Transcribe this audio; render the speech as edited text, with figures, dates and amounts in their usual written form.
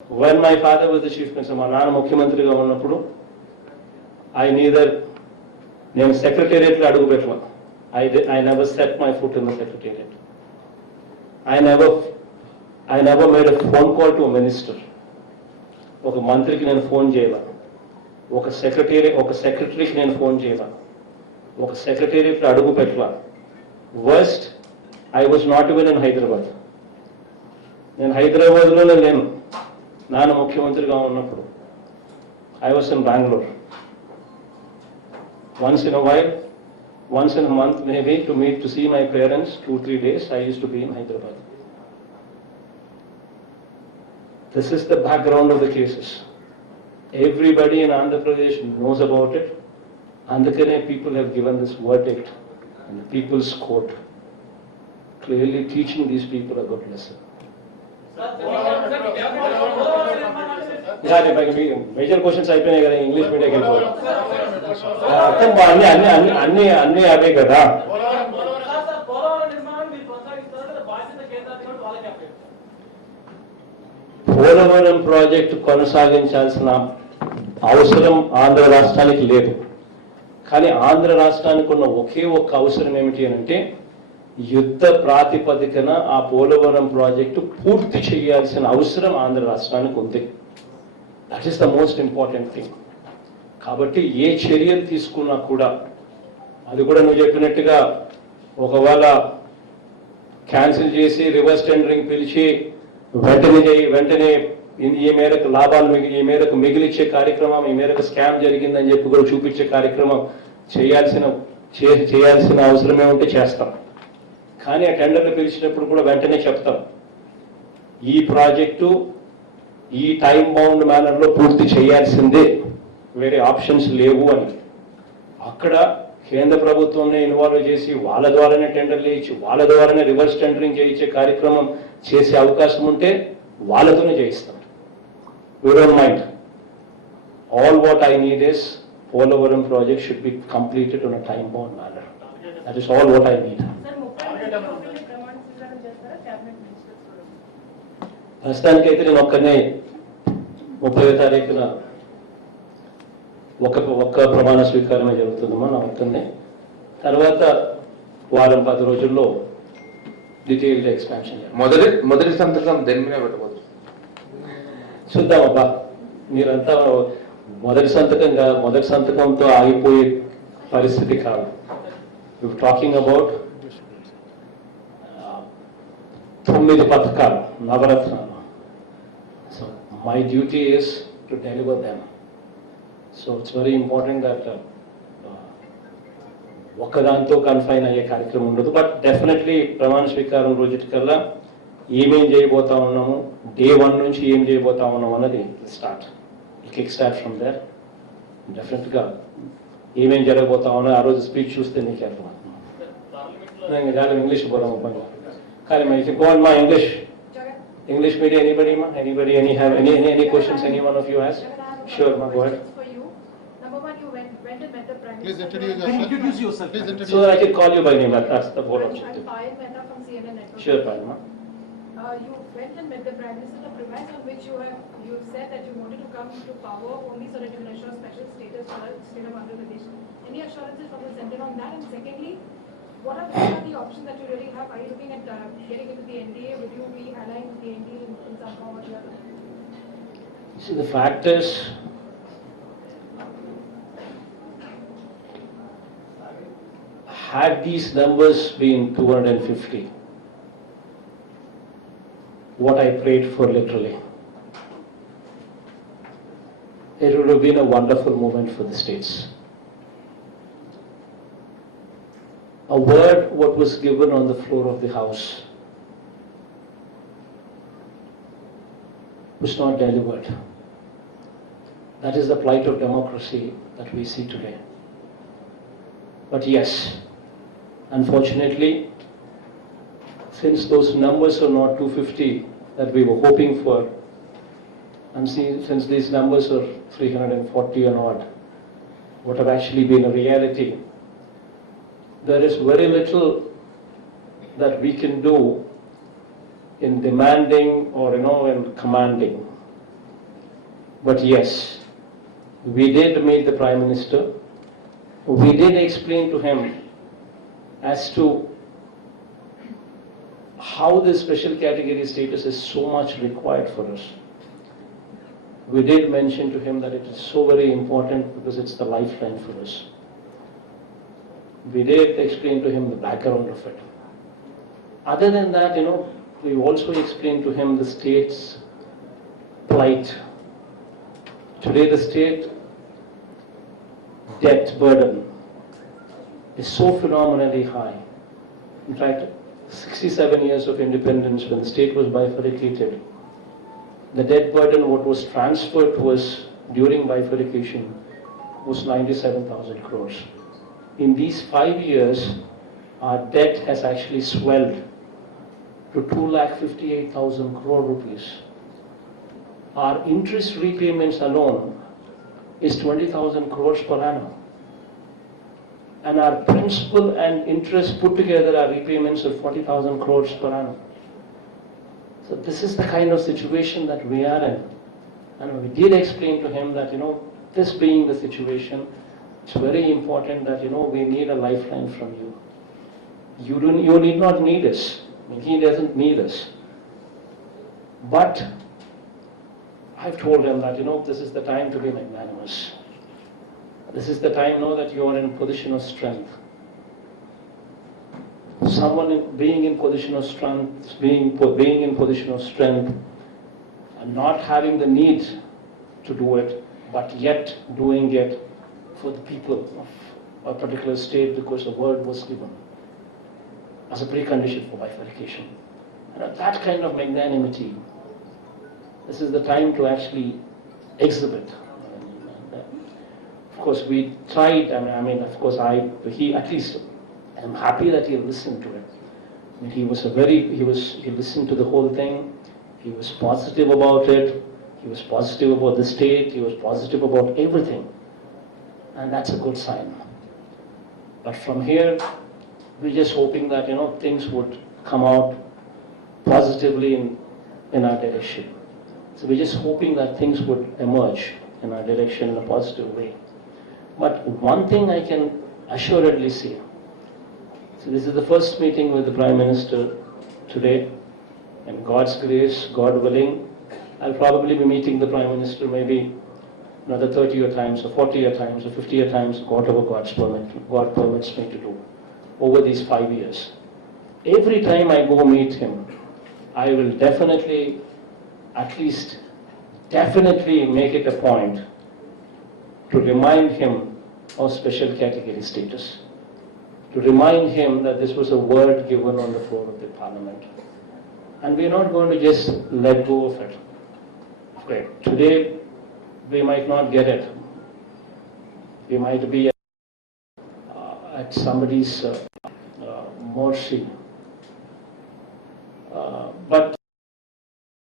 When my father was the chief minister, మా నాన్న ముఖ్యమంత్రిగా ఉన్నప్పుడు I neither నేను సెక్రటేరియట్లో అడుగు పెట్టను. I never set my foot in the secretariat. I never made a phone call to a minister. ఒక మంత్రికి నేను ఫోన్ చేయాల, ఒక సెక్రటరీకి నేను ఫోన్ చేయాల, ఒక సెక్రటేరియట్లో అడుగు పెట్టాల. Worst, I was not even in Hyderabad. నేను హైదరాబాద్లోనే లేను నాన్న ముఖ్యమంత్రిగా ఉన్నప్పుడు. I was in Bangalore. Once in a while, once in a month maybe, to see my parents, 2-3 days, I used to be in Hyderabad. This is the background of the cases. Everybody in Andhra Pradesh knows about it. Andhra people have given this verdict in the People's Court, clearly teaching these people a good lesson. Major questions అయిపోయినాయి కదా, English మీడియాకి వెళ్ళిపోయి అన్ని అవే కదా. Polavaram project కొనసాగించాల్సిన అవసరం ఆంధ్ర రాష్ట్రానికి లేదు. కానీ ఆంధ్ర రాష్ట్రానికి ఉన్న ఒకే ఒక్క అవసరం ఏమిటి అంటే యుద్ధ ప్రాతిపదికన ఆ పోలవరం ప్రాజెక్టు పూర్తి చేయాల్సిన అవసరం ఆంధ్ర రాష్ట్రానికి ఉంది. That is the most important thing. కాబట్టి ఏ చర్యలు తీసుకున్నా కూడా, అది కూడా నువ్వు చెప్పినట్టుగా ఒకవేళ క్యాన్సిల్ చేసి రివర్స్ టెండరింగ్ పిలిచి వెంటనే ఈ మేరకు లాభాలు ఈ మేరకు మిగిలిచ్చే కార్యక్రమం, ఈ మేరకు స్కామ్ జరిగిందని చెప్పి కూడా చూపించే కార్యక్రమం చేయాల్సిన అవసరమే ఉంటే చేస్తాం. కానీ ఆ టెండర్లు పిలిచినప్పుడు కూడా వెంటనే చెప్తాం, ఈ ప్రాజెక్టు ఈ టైం బౌండ్ మేనర్లో పూర్తి చేయాల్సిందే, వేరే ఆప్షన్స్ లేవు అని. అక్కడ కేంద్ర ప్రభుత్వంని ఇన్వాల్వ్ చేసి వాళ్ళ ద్వారానే టెండర్లు ఇచ్చి వాళ్ళ ద్వారానే రివర్స్ టెండరింగ్ చేయించే కార్యక్రమం చేసే అవకాశం ఉంటే వాళ్ళతోనే చేయిస్తాం. We don't mind. All what I need is Polavaram project should be completed on a time bound manner. That is all what I need. ప్రస్తుతానికైతే నేను ఒక్కనే 30వ తారీఖున ఒక్క ప్రమాణ స్వీకారమే జరుగుతుందమ్మా నా ఒక్కనే. తర్వాత వారం 10 రోజుల్లో డీటెయిల్డ్ ఎక్స్పాన్షన్. మొదటి సంతకం దేని మీద పెట్టబోతుంది చూద్దామబ్బా. మీరంతా మొదటి సంతకంతో ఆగిపోయే పరిస్థితి కాదు. యు టాకింగ్ అబౌట్ 9 పథకాలు, నవరత్నాలు. So my duty is to deliver them. So it's very important that ఒక్కదాంతో కన్ఫైన్ అయ్యే కార్యక్రమం ఉండదు. బట్ డెఫినెట్లీ ప్రమాణ స్వీకారం రోజుకల్లా ఏమేం చేయబోతా ఉన్నాము, డే 1 నుంచి ఏం చేయబోతా ఉన్నాము అన్నది కిక్ స్టార్ట్ ఫ్రమ్ దేర్. డెఫినెట్గా ఏమేం జరగబోతా ఉన్నా ఆ రోజు స్పీచ్ చూస్తే నీకు అర్థమవుతుంది. చాలా ఇంగ్లీష్ పోదాం పని కానీ మీకు గోన్ మా English media anybody any questions any one of you has? Sure, ma, go ahead. Please introduce yourself. So that I can call you by name. That's the whole objective. Sure, Palma. You went and met the Prime Minister. The premise on which you said that you wanted to come to power only so that you can assure special status for the state of Andhra Pradesh. Any assurances from the centre on that? And secondly, what are the options that you really have? Are you looking at getting into the NDA? Would you be aligned with the NDA in some form or the other? See, the fact is, had these numbers been 250, what I prayed for literally, it would have been a wonderful moment for the states. A word what was given on the floor of the House was not delivered. That is the plight of democracy that we see today. But yes, unfortunately, since those numbers are not 250 that we were hoping for, and since these numbers are 340 and odd, what have actually been a reality, there is very little that we can do in demanding or in commanding. But yes, we did meet the Prime Minister. We did explain to him as to how this special category status is so much required for us. We did mention to him that it is so very important because it's the lifeline for us. We did explain to him the background of it. Other than that, we also explained to him the state's plight. Today the state debt burden is so phenomenally high. In fact, 67 years of independence, when the state was bifurcated, the debt burden, what was transferred to us during bifurcation, was 97,000 crores. In these 5 years, our debt has actually swelled to 2,58,000 crore rupees. Our interest repayments alone is 20,000 crores per annum. And our principal and interest put together are repayments of 40,000 crores per annum. So this is the kind of situation that we are in. And we did explain to him that, this being the situation, it's very important that, we need a lifeline from you. You need not need us. I mean, he doesn't need us. But I've told him that, this is the time to be magnanimous. This is the time now that you are in a position of strength. Someone being in position of strength, being in position of strength, and not having the need to do it, but yet doing it for the people of a particular state because a word was given as a precondition for bifurcation. And that kind of magnanimity, this is the time to actually exhibit. Of course, we tried, of course, he at least, I'm happy that he listened to it. I mean, he listened to the whole thing. He was positive about it. He was positive about the state. He was positive about everything. And that's a good sign. But from here, we're just hoping that, things would come out positively in our direction. So we're just hoping that things would emerge in our direction in a positive way. But one thing I can assuredly say, so this is the first meeting with the Prime Minister today, and God's grace, God willing, I'll probably be meeting the Prime Minister maybe another 30 times, or 40 times, or 50 times, whatever God permits me to do over these 5 years. Every time I go meet him, I will definitely make it a point to remind him of special category status, to remind him that this was a word given on the floor of the Parliament. And we're not going to just let go of it. Okay, today we might not get it. We might be at somebody's mercy. But